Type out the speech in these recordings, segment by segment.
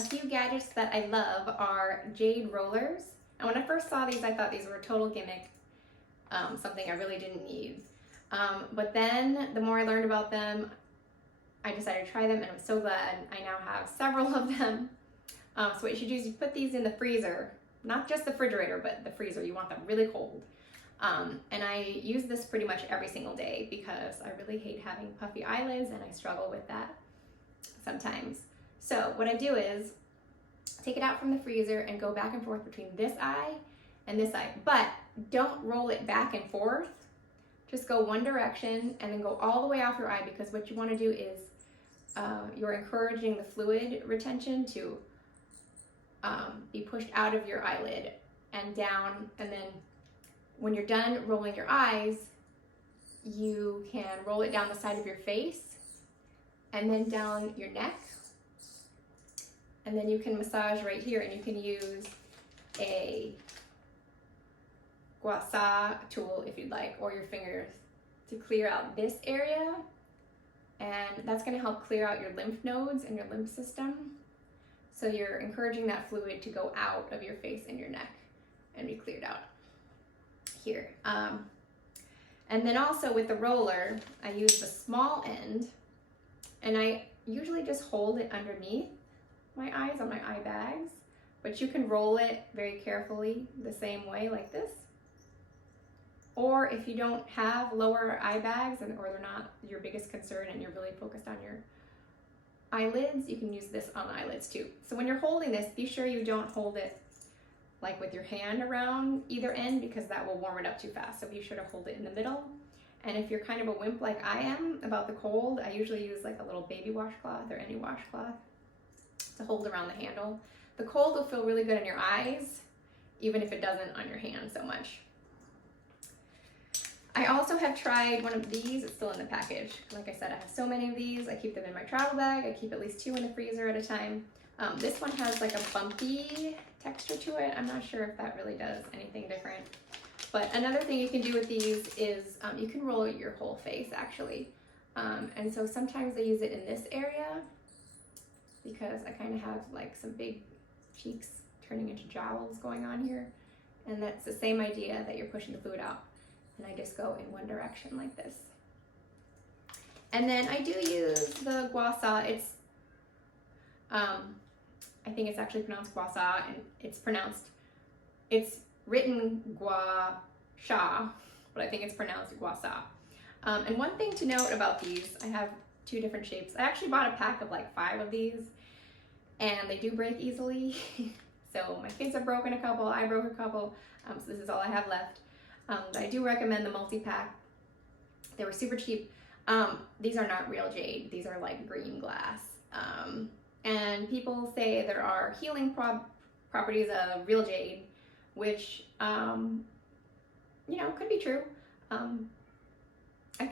A few gadgets that I love are jade rollers. And when I first saw these, I thought these were a total gimmick, something I really didn't need. But then the more I learned about them, I decided to try them, and I'm so glad. I now have several of them. So what you should do is you put these in the freezer, not just the refrigerator, but the freezer. You want them really cold. And I use this pretty much every single day because I really hate having puffy eyelids, and I struggle with that sometimes. So what I do is take it out from the freezer and go back and forth between this eye and this eye, but don't roll it back and forth. Just go one direction and then go all the way off your eye, because what you want to do is you're encouraging the fluid retention to be pushed out of your eyelid and down, and then when you're done rolling your eyes, you can roll it down the side of your face and then down your neck, and then you can massage right here, and you can use a gua sha tool if you'd like, or your fingers, to clear out this area, and that's going to help clear out your lymph nodes and your lymph system. So you're encouraging that fluid to go out of your face and your neck and be cleared out here. And then also with the roller, I use the small end, and I usually just hold it underneath my eyes on my eye bags, but you can roll it very carefully the same way, like this. Or if you don't have lower eye bags, or they're not your biggest concern and you're really focused on your eyelids, you can use this on the eyelids too. So when you're holding this, be sure you don't hold it like with your hand around either end, because that will warm it up too fast. So be sure to hold it in the middle. And if you're kind of a wimp like I am about the cold, I usually use like a little baby washcloth or any washcloth to hold around the handle. The cold will feel really good in your eyes, even if it doesn't on your hand so much. I also have tried one of these. It's still in the package. Like I said, I have so many of these. I keep them in my travel bag. I keep at least 2 in the freezer at a time. This one has like a bumpy texture to it. I'm not sure if that really does anything different. But another thing you can do with these is you can roll your whole face actually. And so sometimes I use it in this area because I kind of have like some big cheeks turning into jowls going on here. And that's the same idea, that you're pushing the fluid out. And I just go in one direction like this. And then I do use the gua sha. It's, I think it's actually pronounced gua sha, and it's written gua sha, but I think it's pronounced gua sha. And one thing to note about these, I have 2 different shapes. I actually bought a pack of like 5 of these, and they do break easily. So my kids have broken a couple, I broke a couple, so this is all I have left. I do recommend the multi-pack. They were super cheap. These are not real jade. These are like green glass. And people say there are healing properties of real jade, which, you know, could be true. I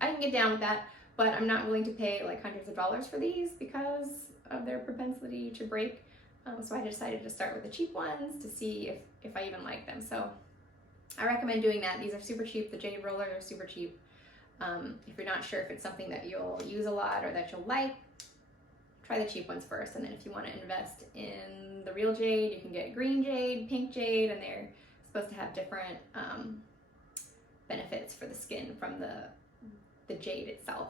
can get down with that, but I'm not willing to pay like hundreds of dollars for these because of their propensity to break. So I decided to start with the cheap ones to see if I even like them. So I recommend doing that. These are super cheap. The jade rollers are super cheap. If you're not sure if it's something that you'll use a lot or that you'll like, try the cheap ones first. And then if you want to invest in the real jade, you can get green jade, pink jade, and they're supposed to have different benefits for the skin from the jade itself.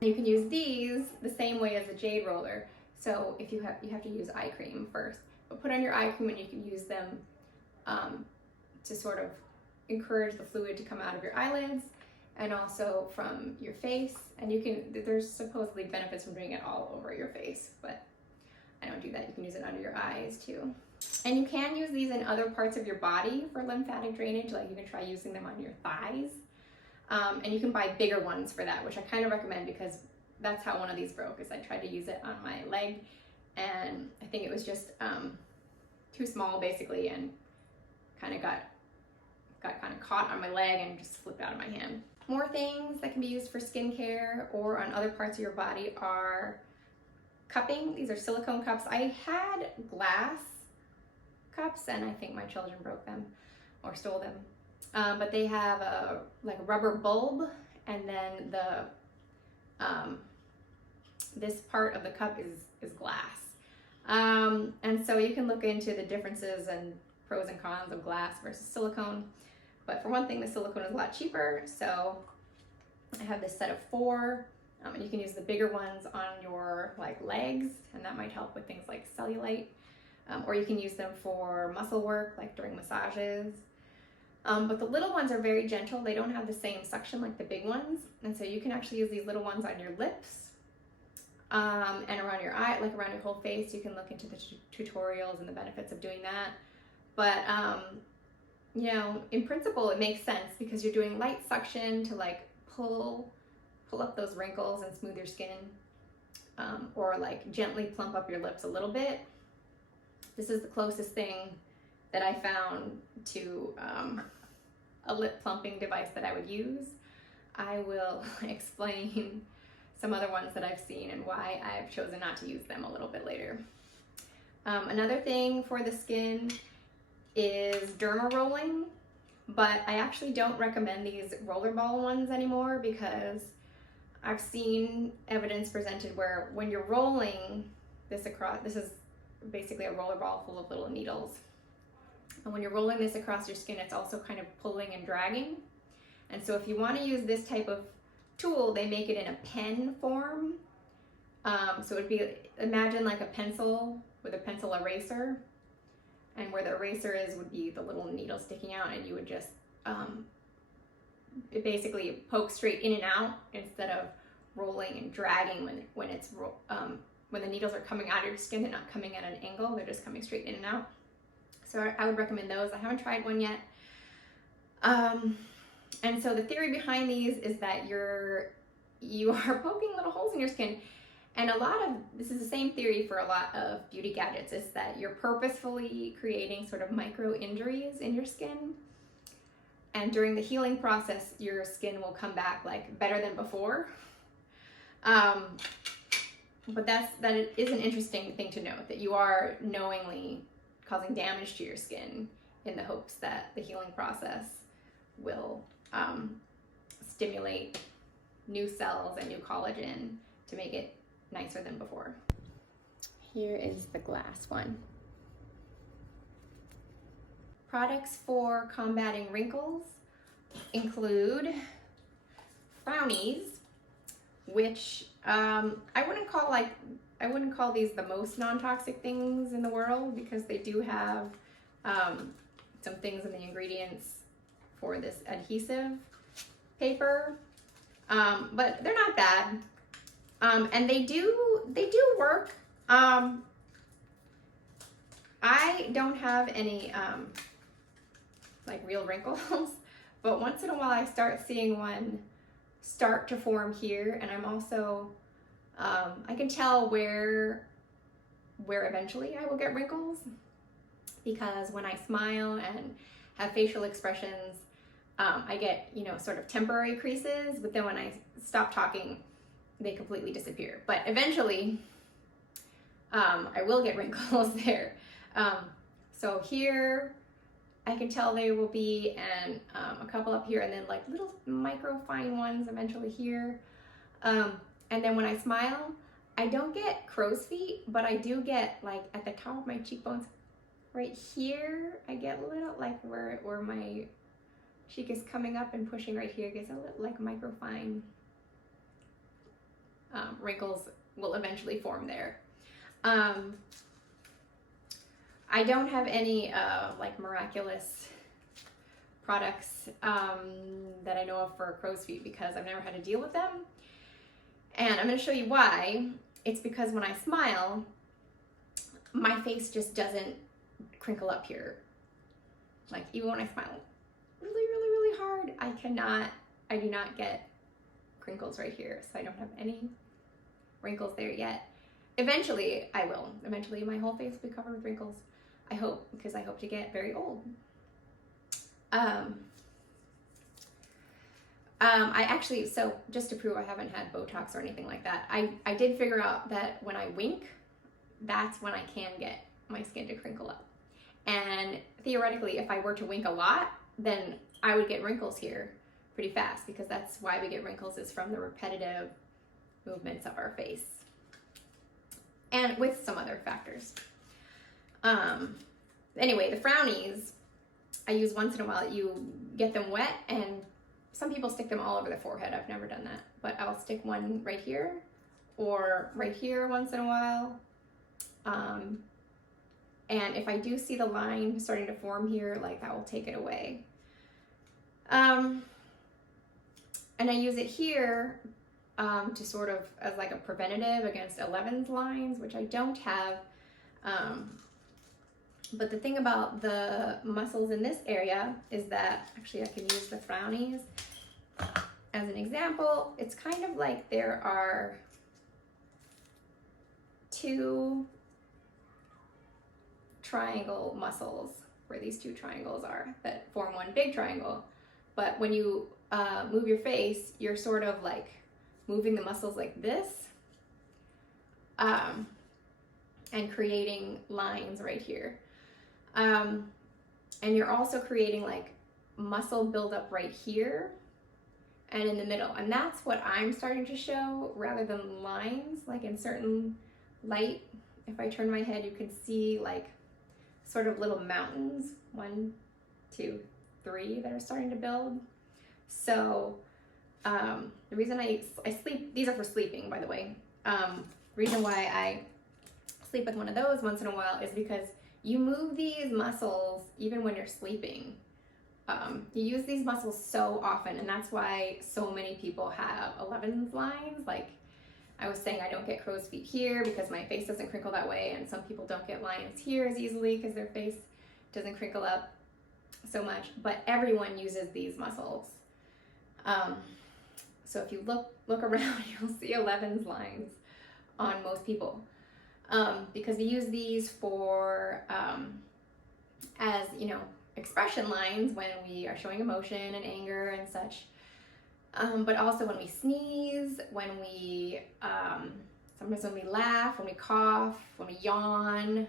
You can use these the same way as the jade roller. So if you have to use eye cream first, but put on your eye cream and you can use them to sort of encourage the fluid to come out of your eyelids and also from your face. And there's supposedly benefits from doing it all over your face, but I don't do that. You can use it under your eyes too. And you can use these in other parts of your body for lymphatic drainage, like you can try using them on your thighs. And you can buy bigger ones for that, which I kind of recommend because that's how one of these broke, is I tried to use it on my leg and I think it was just too small basically, and kind of got kind of caught on my leg and just flipped out of my hand. More things that can be used for skincare or on other parts of your body are cupping. These are silicone cups. I had glass cups and I think my children broke them or stole them. But they have like a rubber bulb, and then this part of the cup is glass. And so you can look into the differences and pros and cons of glass versus silicone. But for one thing, the silicone is a lot cheaper. So I have this set of 4, and you can use the bigger ones on your like legs, and that might help with things like cellulite. Or you can use them for muscle work, like during massages. But the little ones are very gentle. They don't have the same suction like the big ones. And so you can actually use these little ones on your lips and around your eye, like around your whole face. You can look into the tutorials and the benefits of doing that. But, you know, in principle, it makes sense because you're doing light suction to like pull up those wrinkles and smooth your skin, or like gently plump up your lips a little bit. This is the closest thing that I found to a lip plumping device that I would use. I will explain some other ones that I've seen and why I've chosen not to use them a little bit later. Another thing for the skin is derma rolling, but I actually don't recommend these rollerball ones anymore because I've seen evidence presented where when you're rolling this across, this is basically a roller ball full of little needles. And when you're rolling this across your skin, it's also kind of pulling and dragging. And so if you want to use this type of tool, they make it in a pen form. So it would be, imagine like a pencil with a pencil eraser. And where the eraser is would be the little needle sticking out, and you would just it basically poke straight in and out instead of rolling and dragging when the needles are coming out of your skin. They're not coming at an angle, they're just coming straight in and out. So I would recommend those. I haven't tried one yet. And so the theory behind these is that you are poking little holes in your skin. And this is the same theory for a lot of beauty gadgets, is that you're purposefully creating sort of micro injuries in your skin. And during the healing process, your skin will come back like better than before. But that is an interesting thing to note, that you are knowingly causing damage to your skin in the hopes that the healing process will stimulate new cells and new collagen to make it nicer than before. Here is the glass one. Products for combating wrinkles include brownies, which I wouldn't call these the most non-toxic things in the world, because they do have some things in the ingredients for this adhesive paper, but they're not bad. And they do work. I don't have any like real wrinkles, but once in a while I start seeing one start to form here, and I'm also I can tell where eventually I will get wrinkles, because when I smile and have facial expressions, I get, you know, sort of temporary creases, but then when I stop talking, they completely disappear. But eventually, I will get wrinkles there. So here, I can tell they will be, and a couple up here, and then like little micro fine ones eventually here. And then when I smile, I don't get crow's feet, but I do get like at the top of my cheekbones, right here, I get a little like where my cheek is coming up and pushing right here, gets a little like micro fine wrinkles will eventually form there. I don't have any like miraculous products that I know of for crow's feet, because I've never had to deal with them. And I'm going to show you why. It's because when I smile, my face just doesn't crinkle up here. Like even when I smile really, really, really hard, I do not get crinkles right here. So I don't have any wrinkles there yet. Eventually I will. Eventually my whole face will be covered with wrinkles. I hope, because I hope to get very old. I actually, so just to prove I haven't had Botox or anything like that, I did figure out that when I wink, that's when I can get my skin to crinkle up. And theoretically, if I were to wink a lot, then I would get wrinkles here pretty fast, because that's why we get wrinkles, is from the repetitive movements of our face. and with some other factors. Anyway, the frownies I use once in a while. You get them wet, and some people stick them all over the forehead. I've never done that, but I'll stick one right here or right here once in a while. And if I do see the line starting to form here, like that will take it away. And I use it here to sort of as like a preventative against 11's lines, which I don't have. But the thing about the muscles in this area is that, actually I can use the frownies as an example. It's kind of like there are two triangle muscles where these two triangles are that form one big triangle. But when you move your face, you're sort of like moving the muscles like this and creating lines right here. And you're also creating like muscle buildup right here and in the middle. And that's what I'm starting to show rather than lines, like in certain light. If I turn my head, you can see like sort of little mountains, 1, 2, 3 that are starting to build. So the reason I sleep, these are for sleeping, by the way. The reason why I sleep with one of those once in a while is because you move these muscles even when you're sleeping. You use these muscles so often, and that's why so many people have 11's lines. Like I was saying, I don't get crow's feet here because my face doesn't crinkle that way, and some people don't get lines here as easily because their face doesn't crinkle up so much, but everyone uses these muscles. So if you look around, you'll see 11's lines on most people, because we use these for as, you know, expression lines when we are showing emotion and anger and such. But also when we sneeze, when we, sometimes when we laugh, when we cough, when we yawn,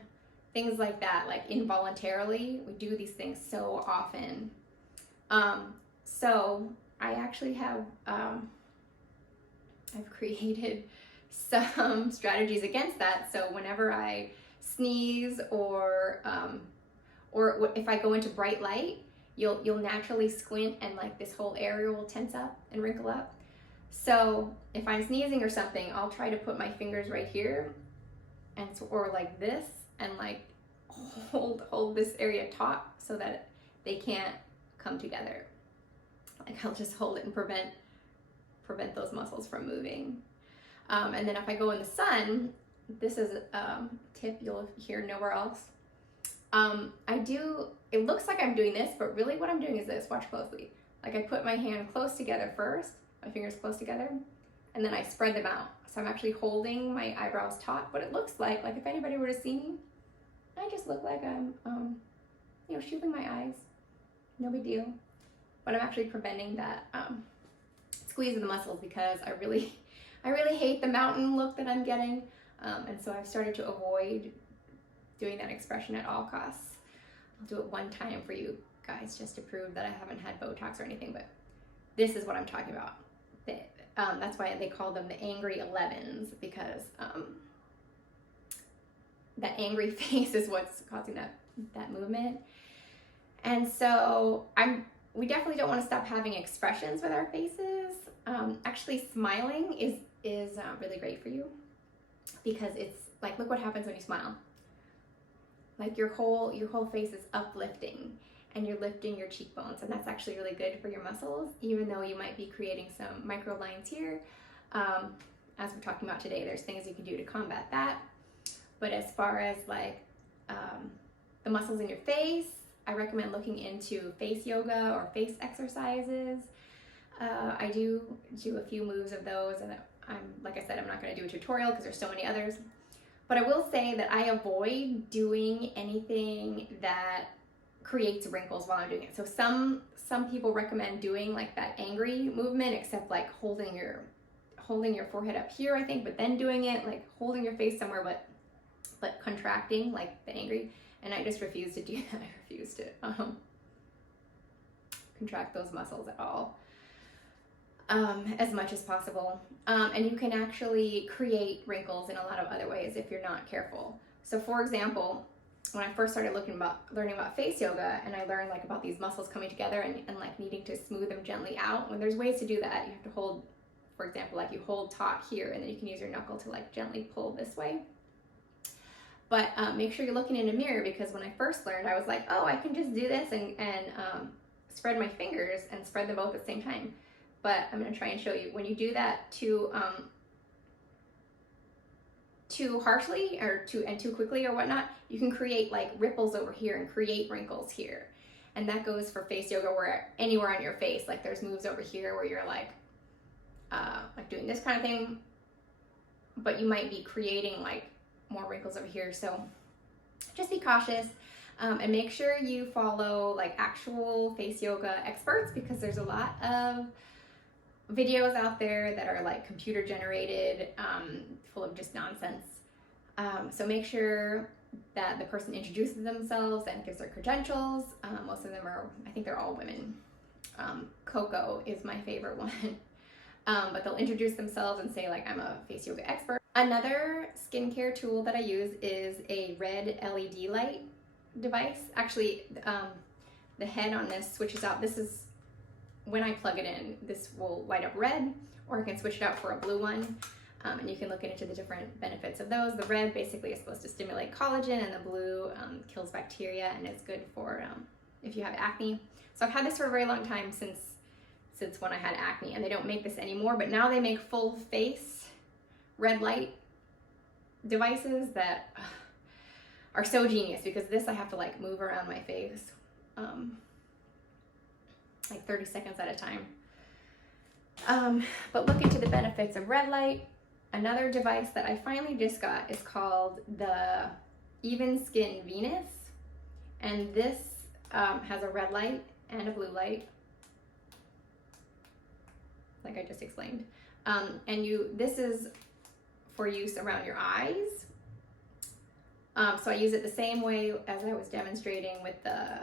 things like that, like involuntarily, we do these things so often. So I actually have, I've created some strategies against that. So whenever I sneeze or if I go into bright light, you'll naturally squint and like this whole area will tense up and wrinkle up. So if I'm sneezing or something, I'll try to put my fingers right here and or like this and like hold this area taut so that they can't come together. Like I'll just hold it and prevent those muscles from moving. And then if I go in the sun, this is a tip you'll hear nowhere else. It looks like I'm doing this, but really what I'm doing is this. Watch closely. Like I put my hand close together first, my fingers close together, and then I spread them out. So I'm actually holding my eyebrows taut. What it looks like if anybody were to see me, I just look like I'm, you know, shielding my eyes. No big deal. But I'm actually preventing that squeeze of the muscles because I really hate the mountain look that I'm getting. And so I've started to avoid doing that expression at all costs. I'll do it one time for you guys just to prove that I haven't had Botox or anything, but this is what I'm talking about. That's why they call them the angry 11's, because that angry face is what's causing that movement. And so we definitely don't want to stop having expressions with our faces. Actually, smiling is really great for you because it's like, look what happens when you smile. Like your whole face is uplifting and you're lifting your cheekbones, and that's actually really good for your muscles, even though you might be creating some micro lines here. As we're talking about today, there's things you can do to combat that. But as far as like the muscles in your face, I recommend looking into face yoga or face exercises. I do a few moves of those, and like I said, I'm not going to do a tutorial because there's so many others. But I will say that I avoid doing anything that creates wrinkles while I'm doing it. So some people recommend doing like that angry movement, except like holding your forehead up here, I think, but then doing it like holding your face somewhere, but contracting like the angry. And I just refuse to do that. I refuse to contract those muscles at all. as much as possible. And you can actually create wrinkles in a lot of other ways if you're not careful. So for example, when I first started learning about face yoga, and I learned like about these muscles coming together and like needing to smooth them gently out, when there's ways to do that, you have to hold, for example, like you hold taut here and then you can use your knuckle to like gently pull this way. But make sure you're looking in a mirror, because when I first learned, I was like, oh, I can just do this and spread my fingers and spread them both at the same time. But I'm going to try and show you. When you do that too harshly or too quickly or whatnot, you can create like ripples over here and create wrinkles here. And that goes for face yoga, where anywhere on your face, like there's moves over here where you're like doing this kind of thing, but you might be creating like more wrinkles over here. So just be cautious, and make sure you follow like actual face yoga experts, because there's a lot of videos out there that are like computer generated, full of just nonsense. So make sure that the person introduces themselves and gives their credentials. Most of them are, I think they're all women. Coco is my favorite one. But they'll introduce themselves and say like, I'm a face yoga expert. Another skincare tool that I use is a red LED light device. Actually, the head on this switches out. This is, when I plug it in, this will light up red, or I can switch it out for a blue one. And you can look into the different benefits of those. The red basically is supposed to stimulate collagen, and the blue kills bacteria and is good for if you have acne. So I've had this for a very long time, since when I had acne, and they don't make this anymore, but now they make full face red light devices that are so genius, because this I have to like move around my face like 30 seconds at a time. But look into the benefits of red light. Another device that I finally just got is called the Even Skin Venus, and this has a red light and a blue light, like I just explained. And this is for use around your eyes. So I use it the same way as I was demonstrating with the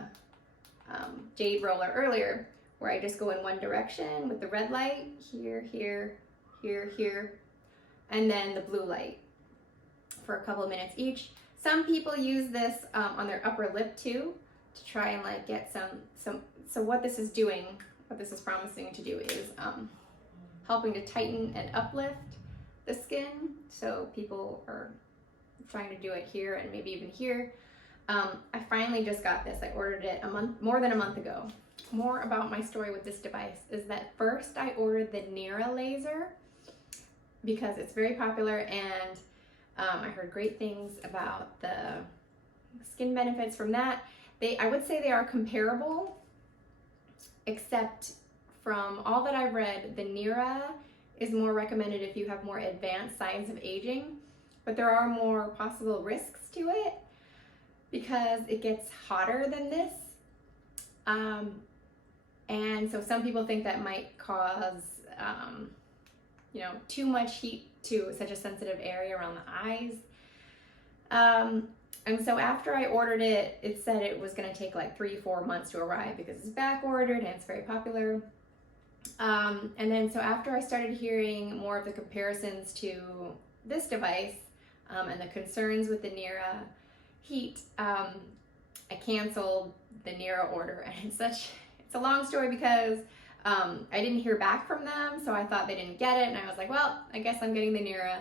jade roller earlier, where I just go in one direction with the red light, here, here, here, here, and then the blue light for a couple of minutes each. Some people use this on their upper lip too, to try and like get some, so what this is doing, what this is promising to do is helping to tighten and uplift the skin. So people are trying to do it here and maybe even here. I finally just got this. I ordered it more than a month ago. More about my story with this device is that first I ordered the Nira laser because it's very popular, and I heard great things about the skin benefits from that. I would say they are comparable, except from all that I've read, the Nira is more recommended if you have more advanced signs of aging, but there are more possible risks to it because it gets hotter than this. And so some people think that might cause, too much heat to such a sensitive area around the eyes. And so after I ordered it, it said it was going to take like 3-4 months to arrive because it's back ordered and it's very popular. And then so after I started hearing more of the comparisons to this device and the concerns with the Nira heat, I canceled the Nira order. And it's a long story because I didn't hear back from them, so I thought they didn't get it, and I was like, well, I guess I'm getting the Nira.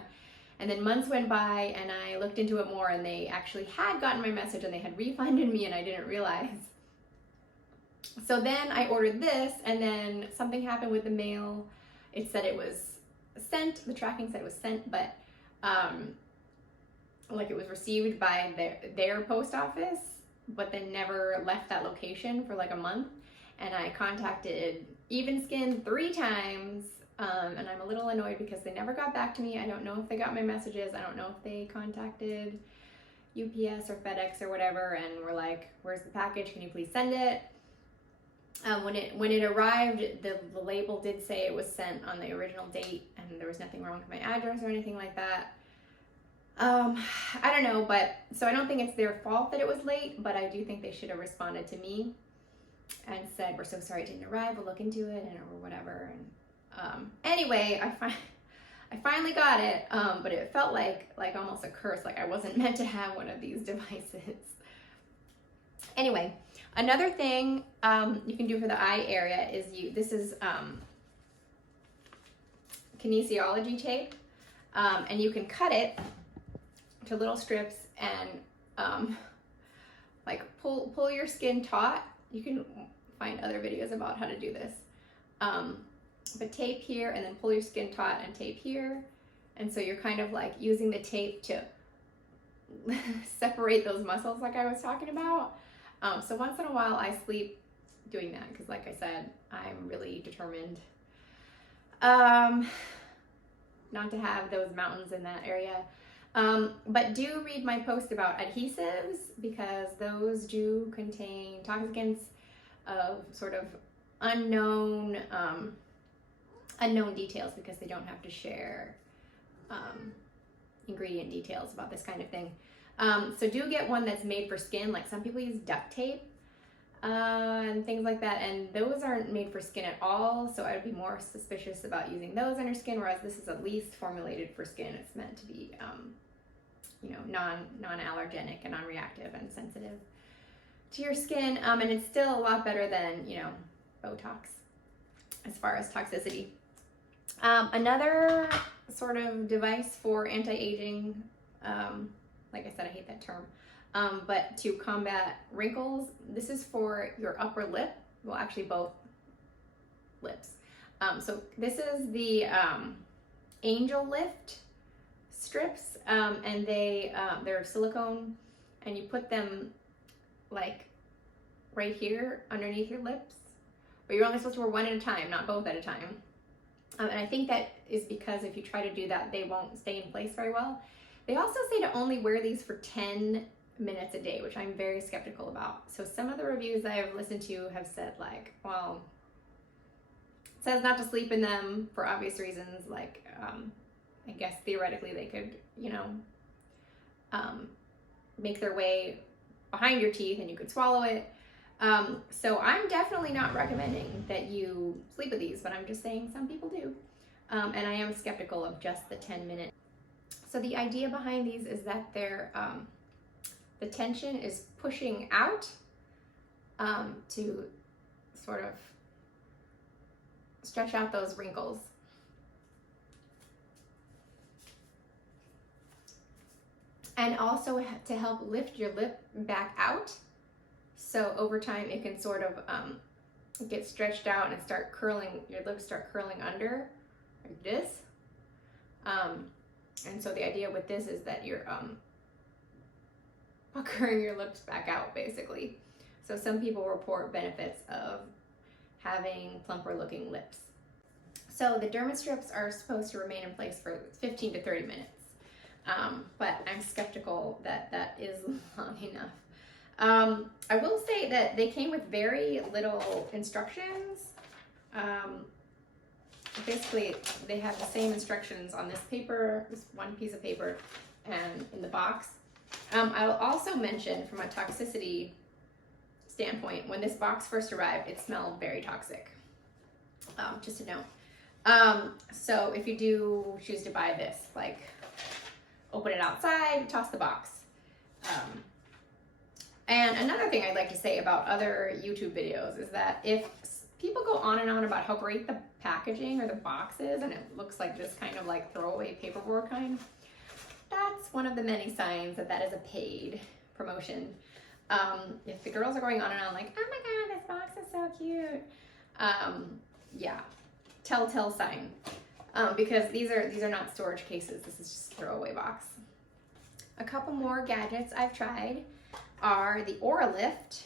And then months went by, and I looked into it more, and they actually had gotten my message, and they had refunded me, and I didn't realize. So then I ordered this, and then something happened with the mail. It said it was sent, the tracking said it was sent, but like it was received by their post office, but then never left that location for like a month. And I contacted Even Skin 3 times, and I'm a little annoyed because they never got back to me. I don't know if they got my messages. I don't know if they contacted UPS or FedEx or whatever and were like, where's the package? Can you please send it? When it arrived, the label did say it was sent on the original date, and there was nothing wrong with my address or anything like that. I don't know, but so I don't think it's their fault that it was late, but I do think they should have responded to me and said, we're so sorry it didn't arrive, we'll look into it, or whatever. Anyway, I finally got it, but it felt like almost a curse, like I wasn't meant to have one of these devices. Anyway, another thing you can do for the eye area is this is kinesiology tape, and you can cut it to little strips and like pull your skin taut. You can find other videos about how to do this. But tape here and then pull your skin taut and tape here. And so you're kind of like using the tape to separate those muscles like I was talking about. So once in a while I sleep doing that because like I said, I'm really determined not to have those mountains in that area. But do read my post about adhesives because those do contain toxicants of sort of unknown details because they don't have to share ingredient details about this kind of thing. So do get one that's made for skin. Like some people use duct tape and things like that, and those aren't made for skin at all, so I'd be more suspicious about using those on your skin, whereas this is at least formulated for skin. It's meant to be you know, non-allergenic and non-reactive and sensitive to your skin, and it's still a lot better than, you know, Botox as far as toxicity. Another sort of device for anti-aging, like I said, I hate that term, but to combat wrinkles, this is for your upper lip, well actually both lips. So this is the Angel Lift strips, and they're silicone, and you put them like right here underneath your lips, but you're only supposed to wear one at a time, not both at a time. And I think that is because if you try to do that, they won't stay in place very well. They also say to only wear these for 10 minutes a day, which I'm very skeptical about. So some of the reviews I've listened to have said like, well, it says not to sleep in them for obvious reasons, like I guess theoretically they could, you know, make their way behind your teeth and you could swallow it. So I'm definitely not recommending that you sleep with these, but I'm just saying some people do. And I am skeptical of just the 10-minute. So the idea behind these is that they're, the tension is pushing out to sort of stretch out those wrinkles. And also to help lift your lip back out. So over time it can sort of get stretched out and start curling, your lips start curling under like this. And so the idea with this is that you're puckering your lips back out basically. So some people report benefits of having plumper looking lips. So the derma strips are supposed to remain in place for 15 to 30 minutes. But I'm skeptical that that is long enough. I will say that they came with very little instructions. Basically, they have the same instructions on this paper, this one piece of paper, and in the box. I'll also mention from a toxicity standpoint, when this box first arrived, it smelled very toxic, just a note. So if you do choose to buy this, like open it outside, toss the box. And another thing I'd like to say about other YouTube videos is that if people go on and on about how great the packaging or the box is, and it looks like this kind of like throwaway paperboard kind, that's one of the many signs that that is a paid promotion. If the girls are going on and on like, oh my god, this box is so cute, yeah, telltale sign. Because these are not storage cases, this is just a throwaway box. A couple more gadgets I've tried are the Lift,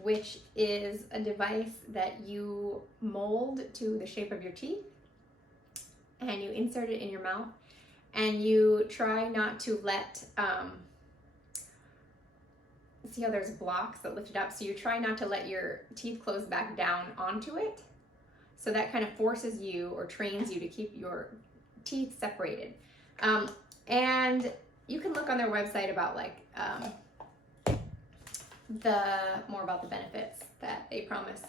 which is a device that you mold to the shape of your teeth and you insert it in your mouth, and you try not to let, see how there's blocks that lift it up, so you try not to let your teeth close back down onto it. So that kind of forces you or trains you to keep your teeth separated. And you can look on their website about like more about the benefits that they promise.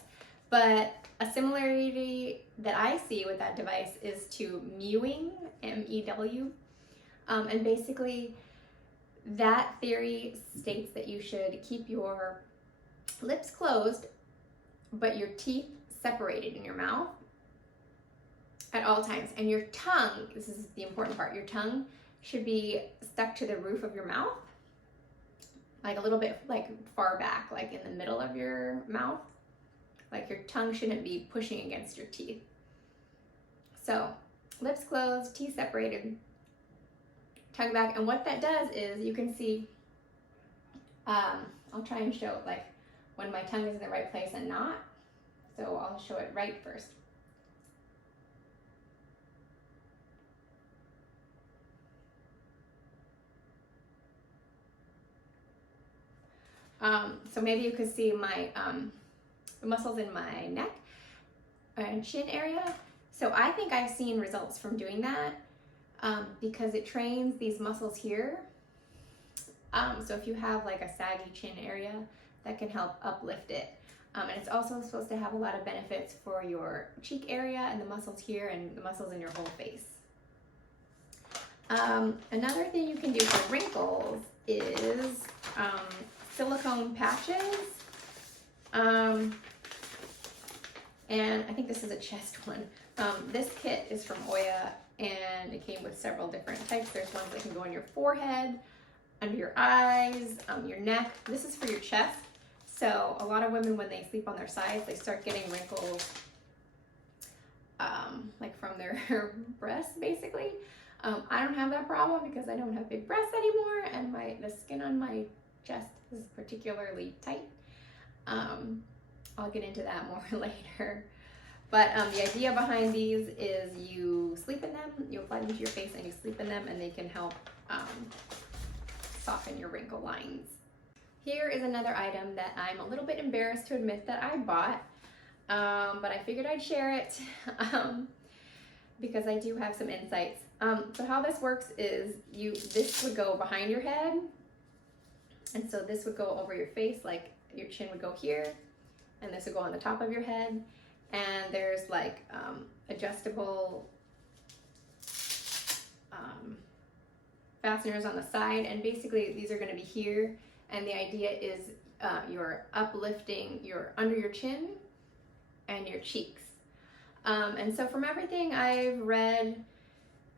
But a similarity that I see with that device is to mewing, M-E-W. And basically, that theory states that you should keep your lips closed, but your teeth separated in your mouth at all times. And your tongue, this is the important part, your tongue should be stuck to the roof of your mouth, like a little bit like far back, like in the middle of your mouth. Like your tongue shouldn't be pushing against your teeth. So lips closed, teeth separated, tongue back. And what that does is you can see, I'll try and show like when my tongue is in the right place and not. So I'll show it right first. So maybe you could see my the muscles in my neck and chin area. So I think I've seen results from doing that because it trains these muscles here. So if you have like a saggy chin area, that can help uplift it. And it's also supposed to have a lot of benefits for your cheek area and the muscles here and the muscles in your whole face. Another thing you can do for wrinkles is silicone patches. And I think this is a chest one. This kit is from Oya and it came with several different types. There's ones that can go on your forehead, under your eyes, your neck. This is for your chest. So a lot of women, when they sleep on their sides, they start getting wrinkles like from their breasts, basically. I don't have that problem because I don't have big breasts anymore, and the skin on my chest is particularly tight. I'll get into that more later. But the idea behind these is you sleep in them, you apply them to your face and you sleep in them, and they can help soften your wrinkle lines. Here is another item that I'm a little bit embarrassed to admit that I bought, but I figured I'd share it because I do have some insights. So how this works is this would go behind your head, and so this would go over your face, like your chin would go here, and this would go on the top of your head, and there's like adjustable fasteners on the side, and basically these are going to be here, and the idea is you're uplifting under your chin and your cheeks. And so from everything I've read,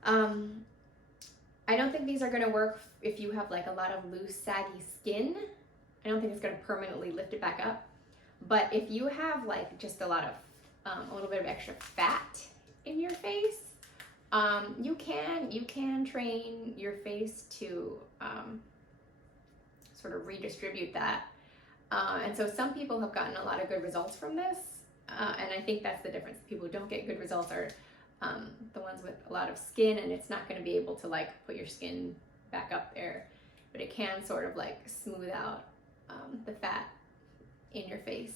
I don't think these are going to work if you have like a lot of loose, saggy skin. I don't think it's going to permanently lift it back up. But if you have like just a lot of, a little bit of extra fat in your face, you can train your face to sort of redistribute that. And so some people have gotten a lot of good results from this. And I think that's the difference. People who don't get good results are the ones with a lot of skin, and it's not going to be able to like put your skin back up there, but it can sort of like smooth out the fat in your face.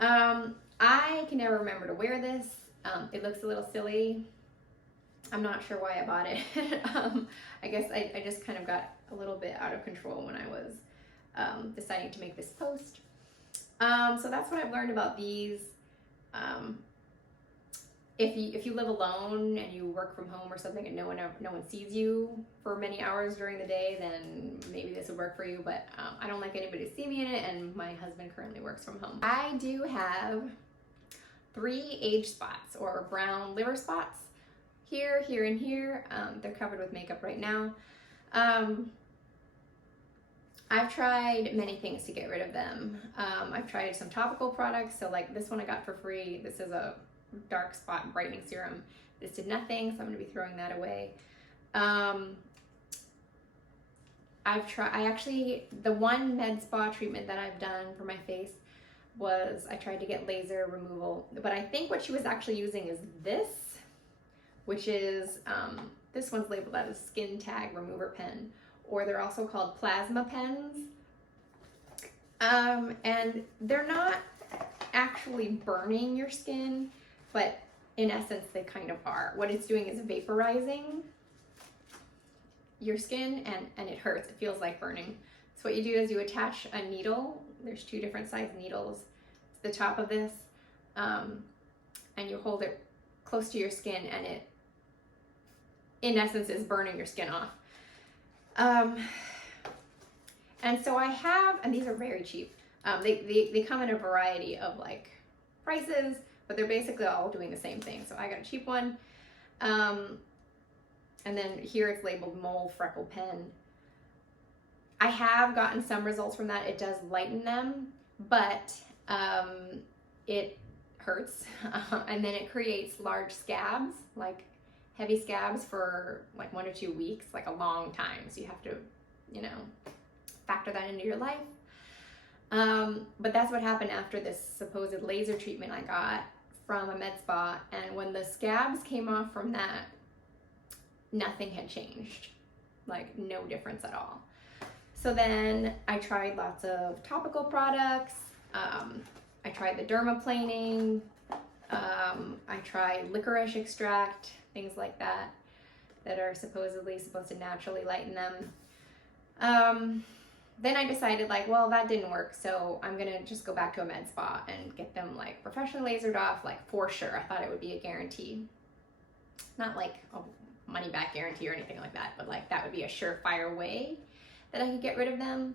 I can never remember to wear this. It looks a little silly. I'm not sure why I bought it. I guess I just kind of got a little bit out of control when I was deciding to make this post. So that's what I've learned about these. If you live alone and you work from home or something and no one sees you for many hours during the day, then maybe this would work for you. But I don't like anybody to see me in it, and my husband currently works from home. I do have 3 age spots, or brown liver spots, here, here, and here. They're covered with makeup right now. I've tried many things to get rid of them. I've tried some topical products. So like this one I got for free. This is a dark spot brightening serum. This did nothing, so I'm gonna be throwing that away. The one med spa treatment that I've done for my face was I tried to get laser removal, but I think what she was actually using is this, which is, this one's labeled as a skin tag remover pen, or they're also called plasma pens. And they're not actually burning your skin, but in essence, they kind of are. What it's doing is vaporizing your skin, and it hurts. It feels like burning. So what you do is you attach a needle. There's 2 different size needles to the top of this. and you hold it close to your skin, and it, in essence, is burning your skin off. And so I have, and these are very cheap. They come in a variety of like prices, but they're basically all doing the same thing. So I got a cheap one. And then here it's labeled Mole Freckle Pen. I have gotten some results from that. It does lighten them, but it hurts. And then it creates large scabs, like heavy scabs for like 1 or 2 weeks, like a long time. So you have to, you know, factor that into your life. But that's what happened after this supposed laser treatment I got from a med spa. And when the scabs came off from that, nothing had changed, like no difference at all. So then I tried lots of topical products. I tried the dermaplaning. I tried licorice extract, things like that, that are supposedly supposed to naturally lighten them. Then I decided like, well, that didn't work, so I'm gonna just go back to a med spa and get them like professionally lasered off, like for sure. I thought it would be a guarantee. Not like a money back guarantee or anything like that, but like that would be a surefire way that I could get rid of them.